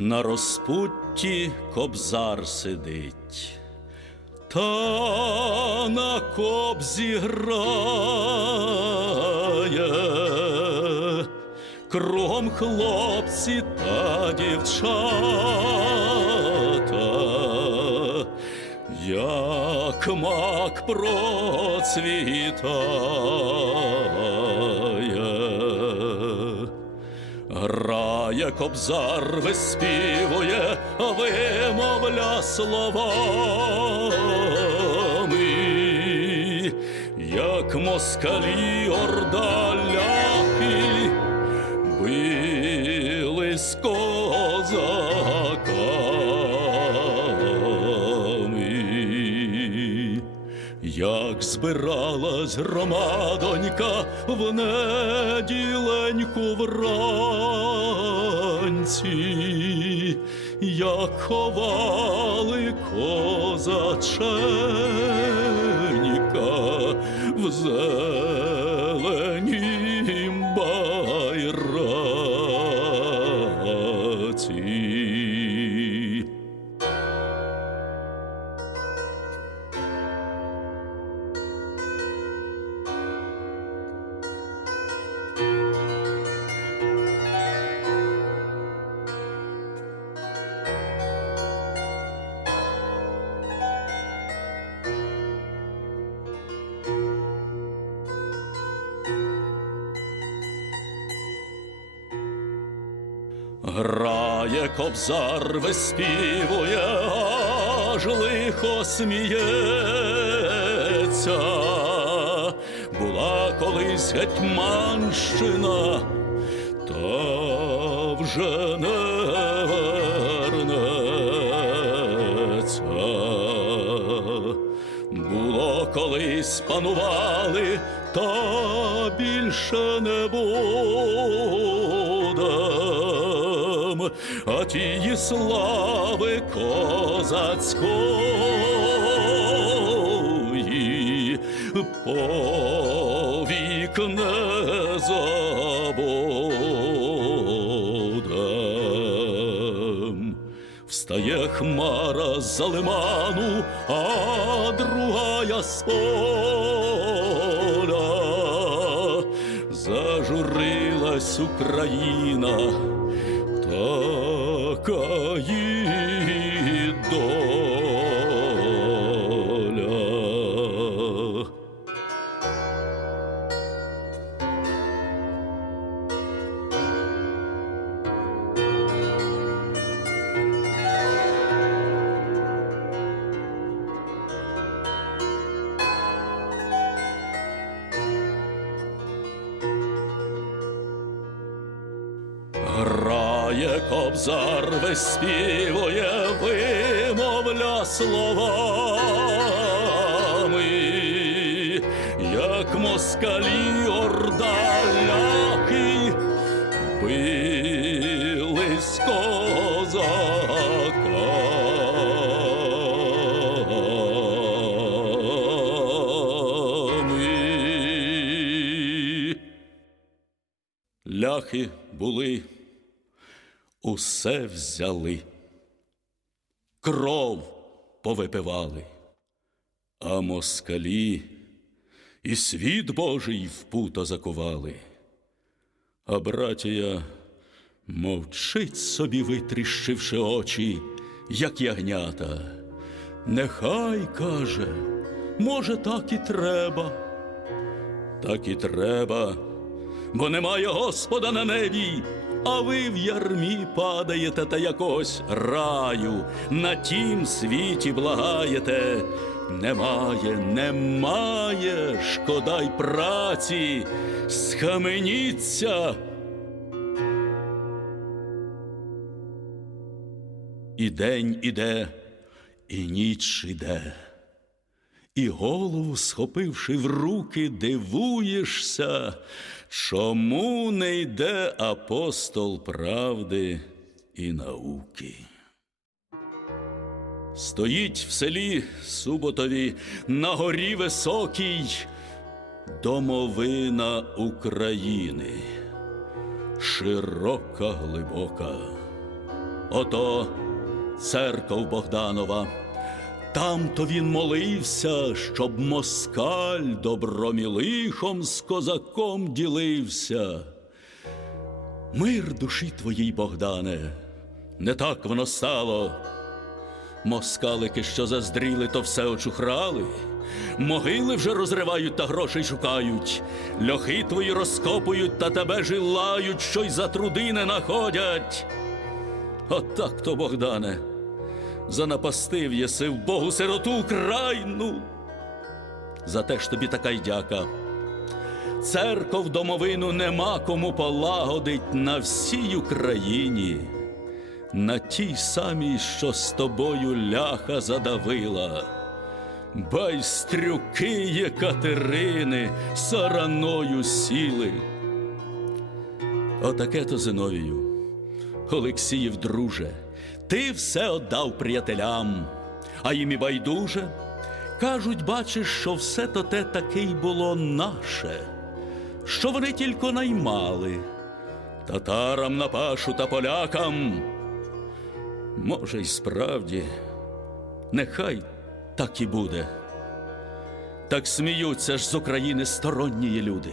На розпутті кобзар сидить, та на кобзі грає, кругом хлопці та дівчата, як мак процвітає. Грає кобзар, виспівує, вимовля словами, як москалі ордаляхи били з козаками. Як збиралась громадонька в неділеньку вранці, як ховали козаченька в Грає кобзар, виспівує, аж лихо сміється. Була колись гетьманщина, та вже не вернеться. Було колись панували, та більше не будем, а тієї слави козацької повік не забудем. Встає хмара з лиману, а другая з поля. Зажурилась Україна, така її кобзар, виспівує, вимовля словами, як москалі ордаляхи били з козаками. Ляхи були, усе взяли, кров повипивали, а москалі і світ Божий в пута закували. А братія мовчить собі, витріщивши очі, як ягнята. Нехай каже, може, так і треба. Так і треба, бо немає Господа на небі, а ви в ярмі падаєте та якось раю, на тім світі благаєте. Немає, немає, шкода й праці, схаменіться. І день іде, і ніч іде, і голову схопивши в руки, дивуєшся, чому не йде апостол правди і науки. Стоїть в селі Суботові на горі високій домовина України, широка, глибока. Ото церков Богданова. Там то він молився, щоб москаль добром і лихом з козаком ділився. Мир душі твоїй, Богдане, не так воно стало. Москалики, що заздріли, то все очухрали. Могили вже розривають та грошей шукають. Льохи твої розкопують та тебе жилають, що й за труди не находять. Отак то, Богдане, занапастив єси в Богу сироту крайну. За те ж тобі така й дяка. Церков домовину нема кому полагодить на всій Україні, на тій самій, що з тобою ляха задавила. Байстрюки Єкатерини сараною сіли. Отаке то Зиновію. Олексіїв, друже, ти все отдав приятелям, а їм і байдуже. Кажуть, бачиш, що все то те таки й було наше, що вони тільки наймали татарам на пашу та полякам. Може, й справді, нехай так і буде. Так сміються ж з України сторонні люди.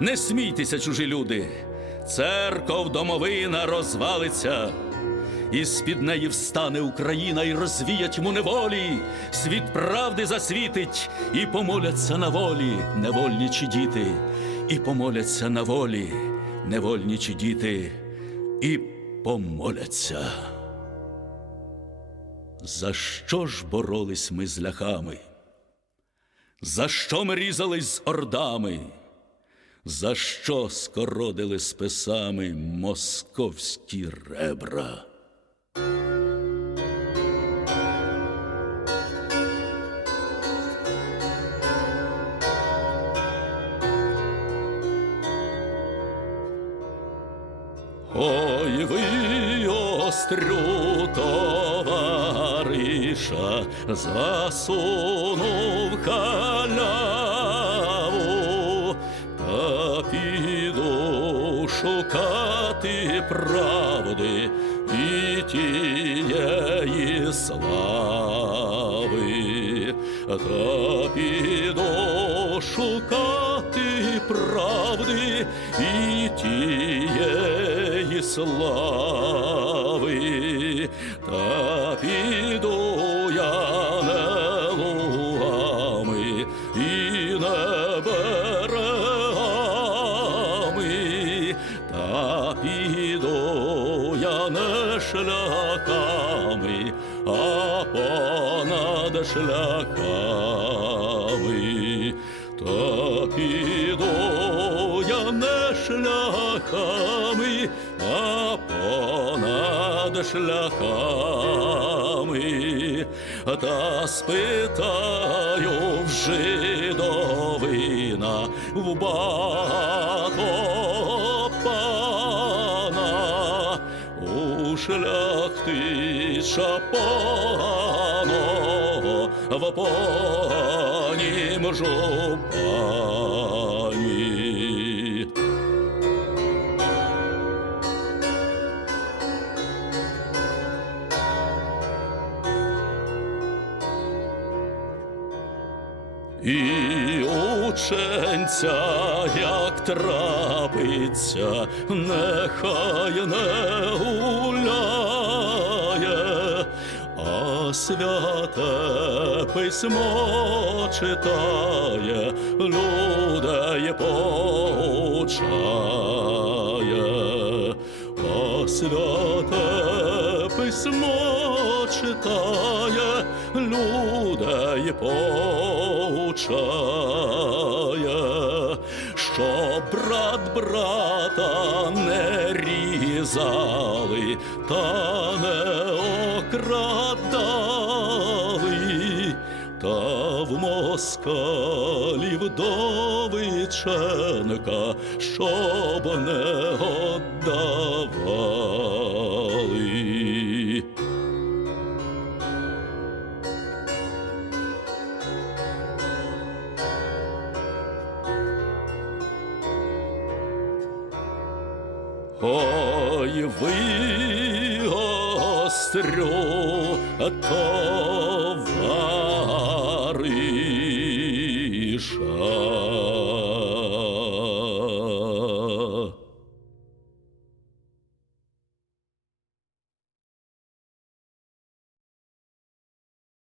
Не смійтеся, чужі люди, церков домовина розвалиться, і з-під неї встане Україна і розвіє тьму неволі, світ правди засвітить, і помоляться на волі невольничі діти, і помоляться на волі невольничі діти, і помоляться. За що ж боролись ми з ляхами? За що ми різались з ордами? За що скородили списами московські ребра? Ой, ви острю товариша, засунув халяву, та піду шукати правди і тієї слави, та піду шукати правди і тієї слави, та піду я не лугами і не берегами, та піду я не шляхами, а понад шляхами, та піду я не шляхами, понад шляхами, та спитаю в жидовина в пана у шляхтича поганого в понім жупані. Ученця, як трапиться, нехай не гуляє, а святе письмо читає, людей поучає, а святе письмо людей поучає, що брат брата не різали, та не окрадали, та в москалів до Виченка, щоб не отдавали. Ой,